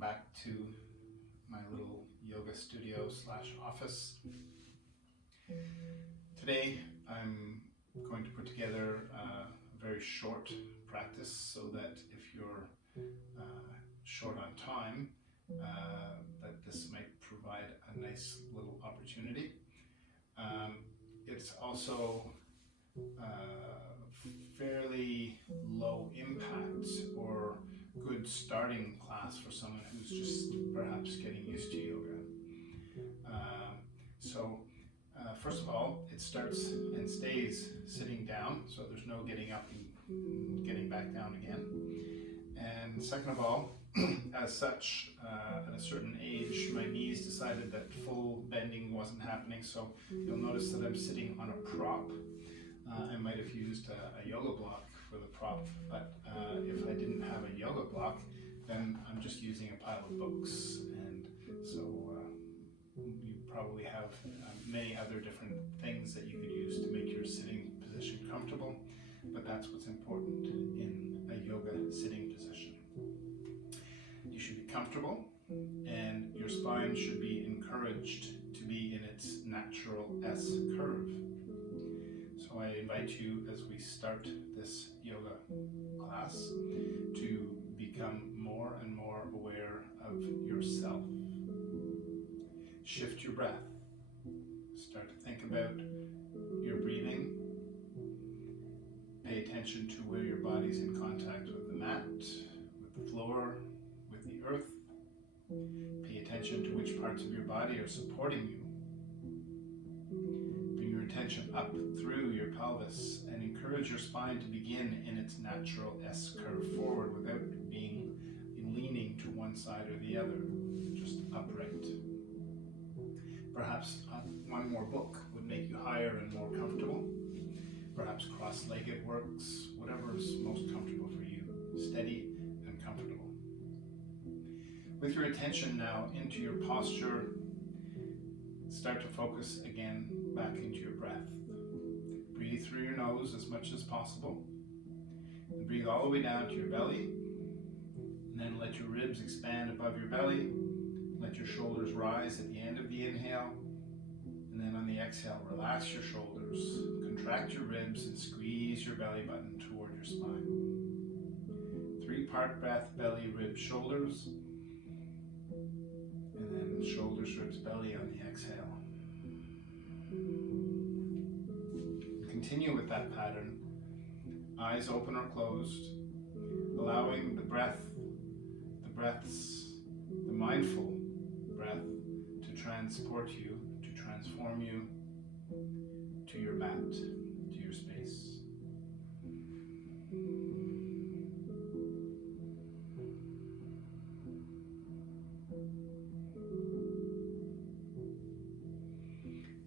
back to my little yoga studio slash office. Today I'm going to put together a very short practice so that if you're short on time, that this might provide a nice little opportunity. It's also fairly low impact or good starting class for someone who's just perhaps getting used to yoga. First of all, it starts and stays sitting down, so there's no getting up and getting back down again. And second of all, as such, at a certain age, my knees decided that full bending wasn't happening, so you'll notice that I'm sitting on a prop. I might have used a yoga block for the prop, but if I didn't have a yoga block, then I'm just using a pile of books. And so you probably have many other different things that you could use to make your sitting position comfortable, but that's what's important in a yoga sitting position. You should be comfortable, and your spine should be encouraged to be in its natural S curve. So I invite you, as we start this yoga class, to become more and more aware of yourself. Shift your breath. Start to think about your breathing. Pay attention to where your body's in contact with the mat, with the floor, with the earth. Pay attention to which parts of your body are supporting you. Bring your attention up through your pelvis and encourage your spine to begin in its natural S curve forward without being leaning to one side or the other, just upright. Perhaps one more book would make you higher and more comfortable. Perhaps cross-legged works, whatever is most comfortable for you, steady and comfortable. With your attention now into your posture, start to focus again back into your breath. Breathe through your nose as much as possible. And breathe all the way down to your belly. And then let your ribs expand above your belly. Let your shoulders rise at the end of the inhale. And then on the exhale, relax your shoulders, contract your ribs, and squeeze your belly button toward your spine. 3-part breath, belly, ribs, shoulders. And then shoulders, ribs, belly on the exhale. Continue with that pattern, eyes open or closed, allowing the mindful breath to transport you, to transform you to your mat, to your space.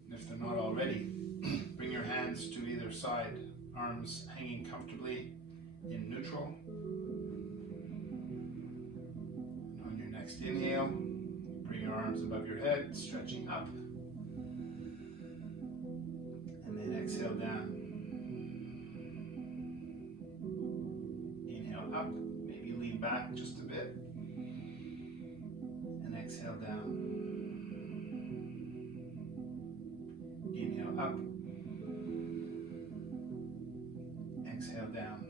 And if they're not already, bring your hands to either side, arms hanging comfortably in neutral. And on your next inhale, bring your arms above your head, stretching up. And then exhale down. Inhale up, maybe lean back just a bit. And exhale down. Inhale up. Exhale down.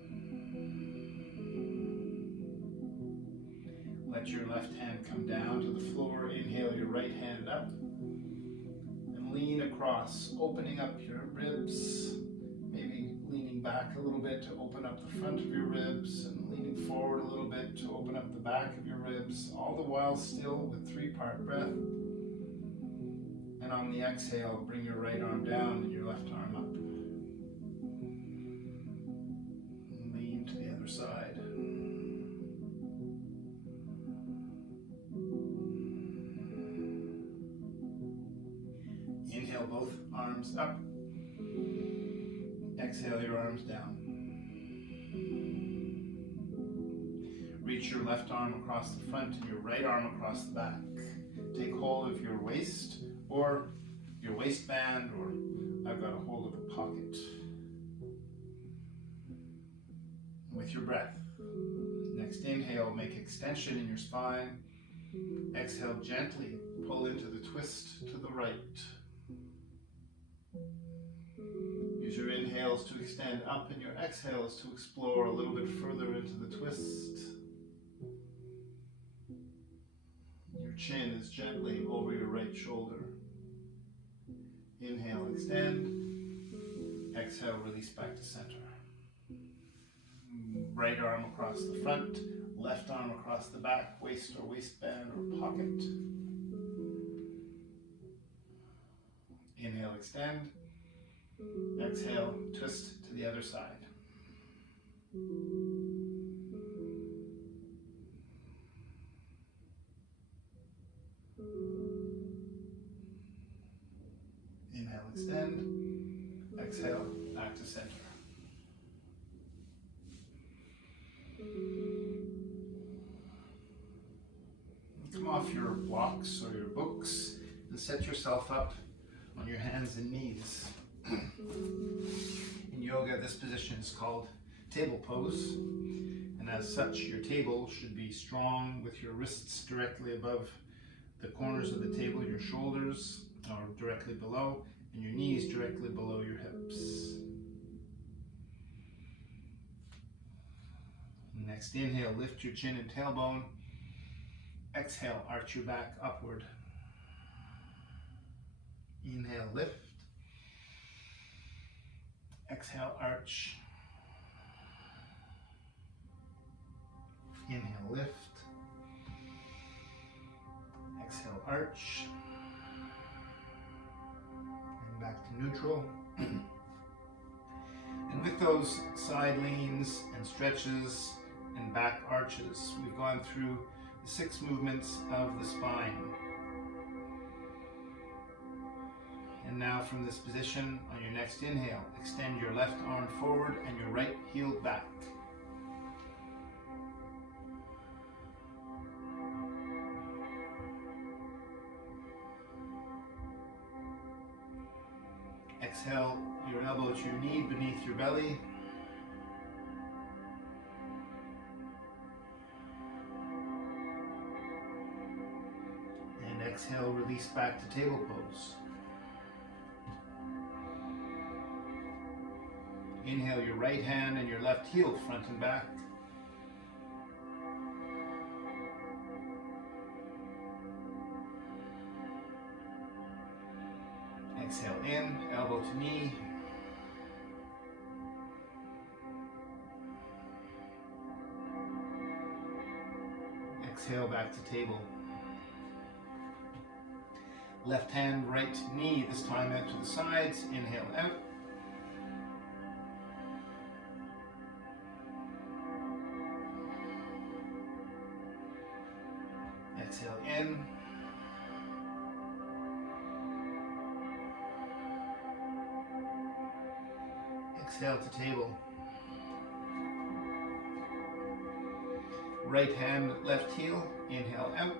Let your left hand come down to the floor. Inhale your right hand up. And lean across, opening up your ribs. Maybe leaning back a little bit to open up the front of your ribs, and leaning forward a little bit to open up the back of your ribs, all the while still with 3-part breath. And on the exhale, bring your right arm down and your left arm up. And lean to the other side. Inhale both arms up. Exhale your arms down. Reach your left arm across the front and your right arm across the back. Take hold of your waist or your waistband, or I've got a hold of a pocket. With your breath, next inhale, make extension in your spine. Exhale, gently pull into the twist to the right. Use your inhales to extend up and your exhales to explore a little bit further into the twist. Your chin is gently over your right shoulder. Inhale, extend. Exhale, release back to center. Right arm across the front, left arm across the back, waist or waistband or pocket. Inhale, extend. Exhale, twist to the other side. Inhale, extend. Exhale, back to center. Come off your blocks or your books and set yourself up on your hands and knees. In yoga, this position is called table pose, and as such, your table should be strong with your wrists directly above the corners of the table, your shoulders are directly below, and your knees directly below your hips. Next inhale, lift your chin and tailbone. Exhale, arch your back upward. Inhale, lift. Exhale, arch. Inhale, lift. Exhale, arch. And back to neutral. And with those side leans and stretches and back arches, we've gone through the 6 movements of the spine. And now from this position, on your next inhale, extend your left arm forward and your right heel back. Exhale your elbow to your knee beneath your belly. And exhale, release back to table pose. Inhale your right hand and your left heel front and back. Exhale in, elbow to knee. Exhale back to table. Left hand, right knee, this time out to the sides. Inhale out. Exhale in. Exhale to table. Right hand, left heel. Inhale out.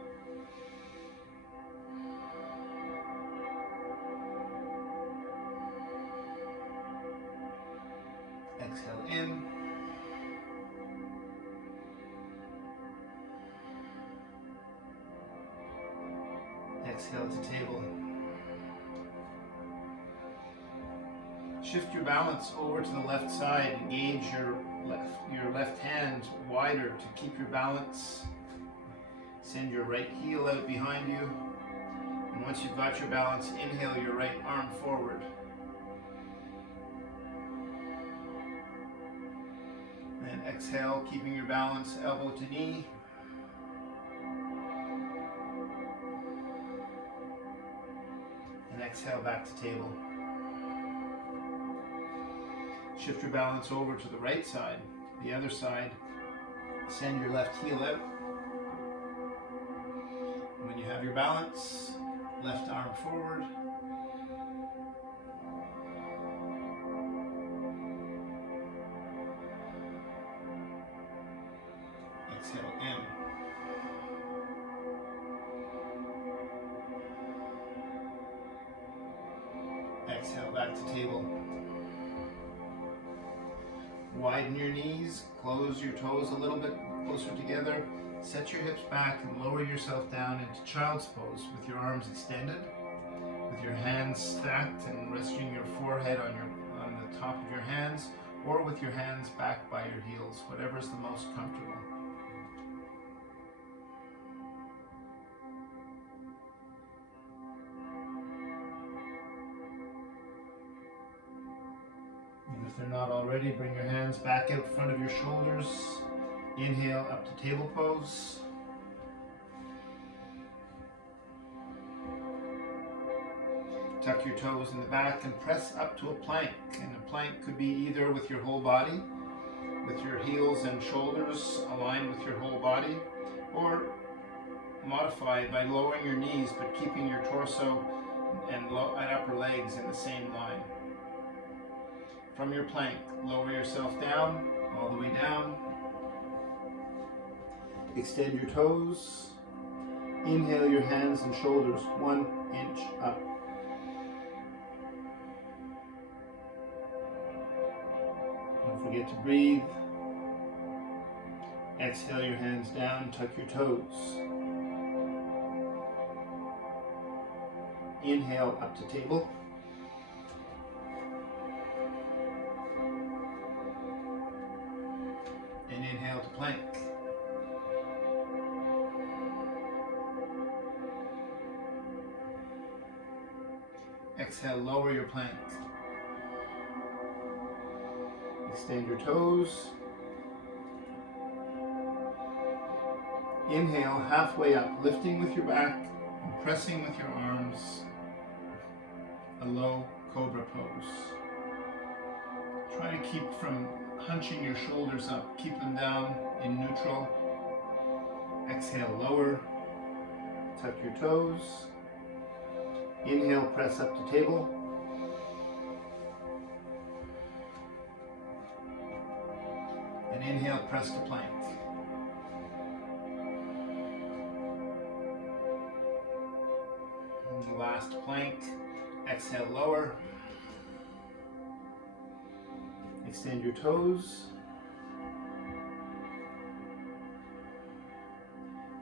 Exhale in. Exhale to table. Shift your balance over to the left side. Engage your left hand wider to keep your balance. Send your right heel out behind you. And once you've got your balance, inhale your right arm forward. And exhale, keeping your balance, elbow to knee. And exhale back to table. Shift your balance over to the right side, the other side. Send your left heel out. When you have your balance, left arm forward. Exhale in. Exhale back to table. Widen your knees, close your toes a little bit closer together. Set your hips back and lower yourself down into child's pose with your arms extended, with your hands stacked and resting your forehead on the top of your hands, or with your hands back by your heels, whatever is the most comfortable. And if they're not already, bring your hands back out front of your shoulders. Inhale up to table pose. Tuck your toes in the back and press up to a plank. And a plank could be either with your whole body, with your heels and shoulders aligned with your whole body, or modify by lowering your knees but keeping your torso and upper legs in the same line. From your plank, lower yourself down, all the way down. Extend your toes. Inhale your hands and shoulders 1 inch up. Don't forget to breathe. Exhale your hands down, tuck your toes. Inhale up to table. And inhale to plank. Exhale, lower your plank. Extend your toes. Inhale, halfway up, lifting with your back and pressing with your arms. A low cobra pose. Try to keep from hunching your shoulders up. Keep them down in neutral. Exhale, lower. Tuck your toes. Inhale, press up to table. And inhale, press to plank. And the last plank. Exhale, lower. Extend your toes.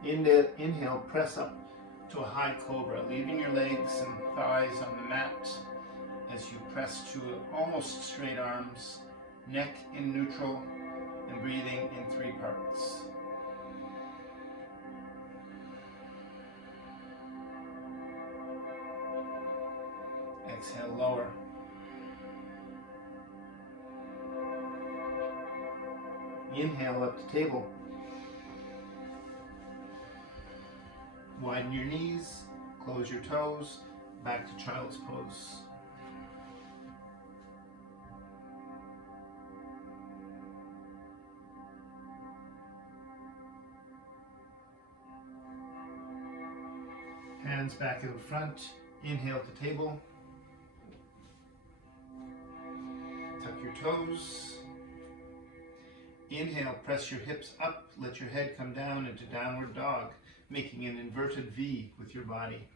Inhale, press up to a high cobra, leaving your legs and thighs on the mat as you press to almost straight arms, neck in neutral, and breathing in 3 parts. Exhale, lower. Inhale up to table. Widen your knees, close your toes, back to child's pose. Hands back out front, inhale to table. Tuck your toes. Inhale, press your hips up, let your head come down into downward dog, making an inverted V with your body.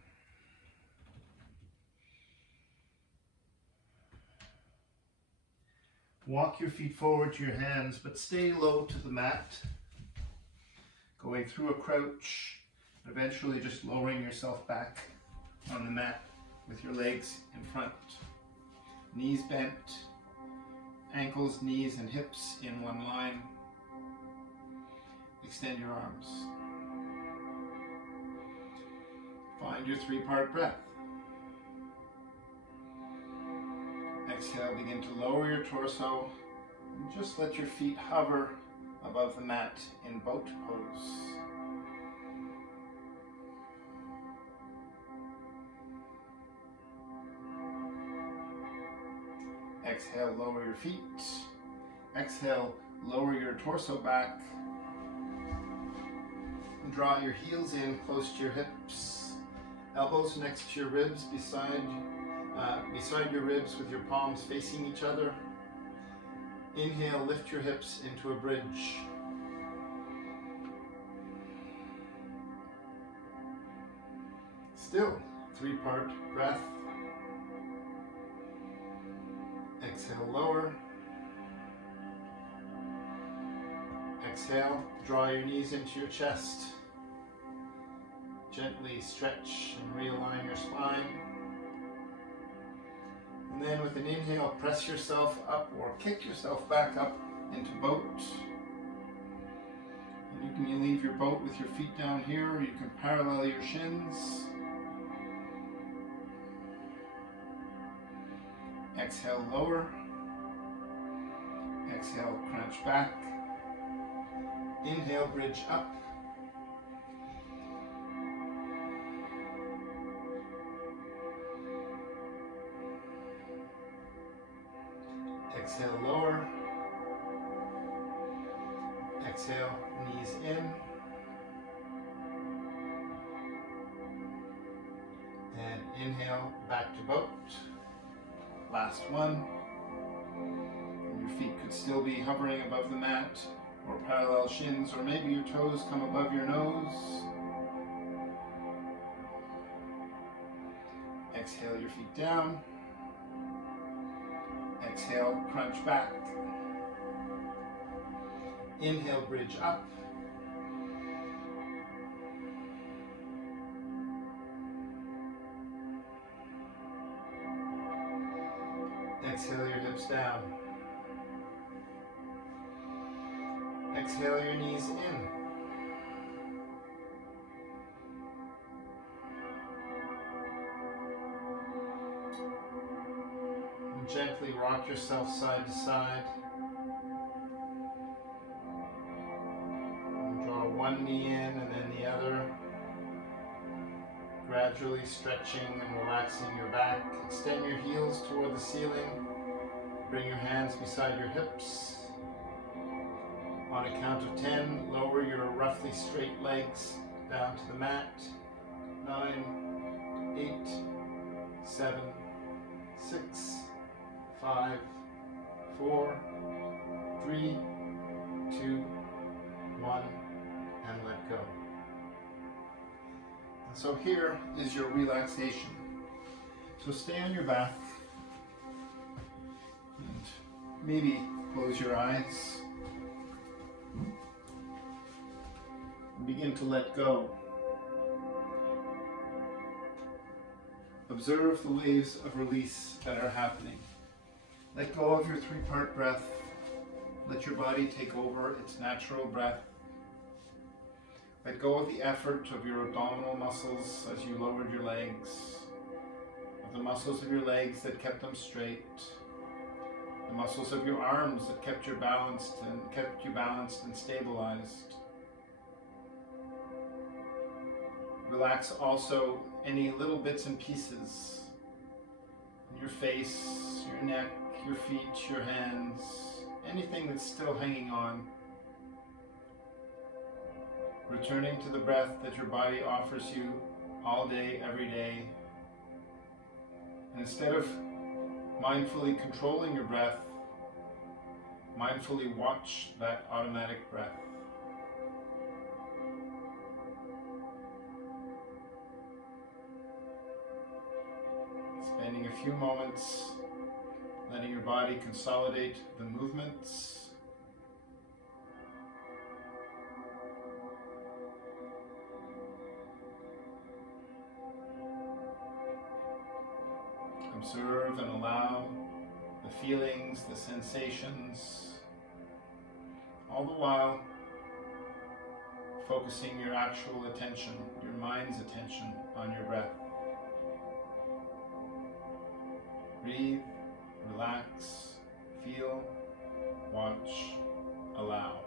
Walk your feet forward to your hands, but stay low to the mat, going through a crouch, eventually just lowering yourself back on the mat with your legs in front. Knees bent, ankles, knees, and hips in one line. Extend your arms. Find your 3-part breath. Exhale, begin to lower your torso and just let your feet hover above the mat in boat pose. Exhale, lower your feet. Exhale, lower your torso back. Draw your heels in close to your hips. Elbows next to your ribs, beside your ribs with your palms facing each other. Inhale, lift your hips into a bridge. Still, 3-part breath. Exhale, lower. Exhale, draw your knees into your chest. Gently stretch and realign your spine. And then with an inhale, press yourself up or kick yourself back up into boat. And you can leave your boat with your feet down here, or you can parallel your shins. Exhale, lower. Exhale, crunch back. Inhale, bridge up. Exhale, lower. Exhale, knees in. And inhale, back to boat. Last one. Your feet could still be hovering above the mat, or parallel shins, or maybe your toes come above your nose. Exhale your feet down. Exhale, crunch back. Inhale, bridge up. Exhale your hips down. Exhale your knees in. And gently rock yourself side to side. And draw one knee in and then the other. Gradually stretching and relaxing your back. Extend your heels toward the ceiling. Bring your hands beside your hips. On a count of 10, lower your roughly straight legs down to the mat. 9, 8, 7, 6, 5, 4, 3, 2, 1, and let go. And so here is your relaxation. So stay on your back and maybe close your eyes. Begin to let go. Observe the waves of release that are happening. Let go of your three-part breath. Let your body take over its natural breath. Let go of the effort of your abdominal muscles as you lowered your legs, of the muscles of your legs that kept them straight, the muscles of your arms that kept you balanced and stabilized. Relax also any little bits and pieces in your face, your neck, your feet, your hands, anything that's still hanging on. Returning to the breath that your body offers you all day, every day. And instead of mindfully controlling your breath, mindfully watch that automatic breath. Spending a few moments letting your body consolidate the movements. Observe and allow the feelings, the sensations, all the while focusing your actual attention, your mind's attention on your breath. Breathe, relax, feel, watch, allow.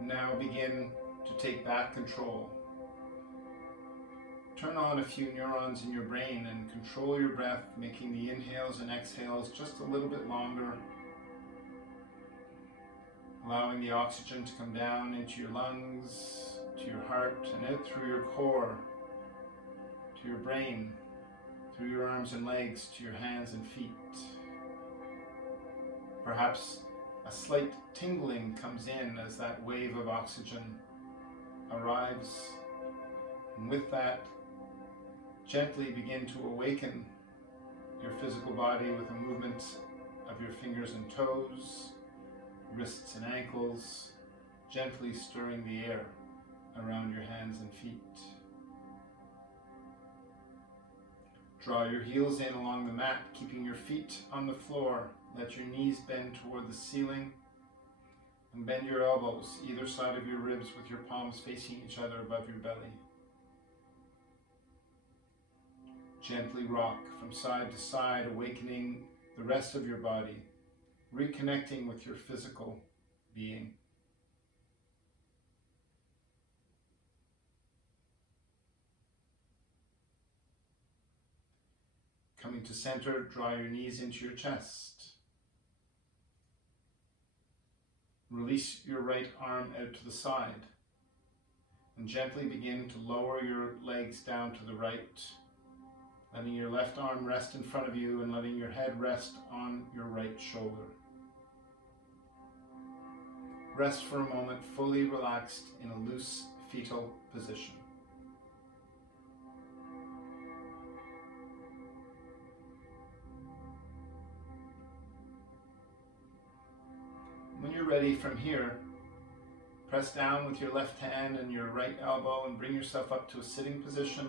Now begin to take back control. Turn on a few neurons in your brain and control your breath, making the inhales and exhales just a little bit longer. Allowing the oxygen to come down into your lungs, to your heart, and out through your core, to your brain, through your arms and legs, to your hands and feet. Perhaps a slight tingling comes in as that wave of oxygen arrives, and with that, Gently begin to awaken your physical body with a movement of your fingers and toes, wrists and ankles, gently stirring the air around your hands and feet. Draw your heels in along the mat, keeping your feet on the floor. Let your knees bend toward the ceiling, and bend your elbows either side of your ribs with your palms facing each other above your belly. Gently rock from side to side, awakening the rest of your body, reconnecting with your physical being. Coming to center, draw your knees into your chest. Release your right arm out to the side and gently begin to lower your legs down to the right, letting your left arm rest in front of you and letting your head rest on your right shoulder. Rest for a moment, fully relaxed in a loose fetal position. When you're ready from here, press down with your left hand and your right elbow and bring yourself up to a sitting position.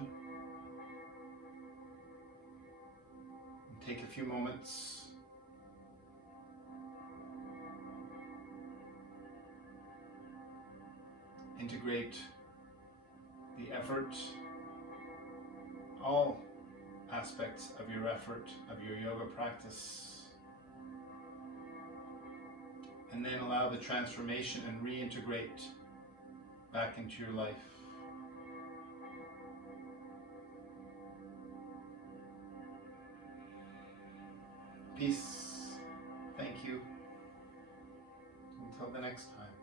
And take a few moments integrate the effort, all aspects of your effort, of your yoga practice, and then allow the transformation and reintegrate back into your life. Peace. Thank you. Until the next time.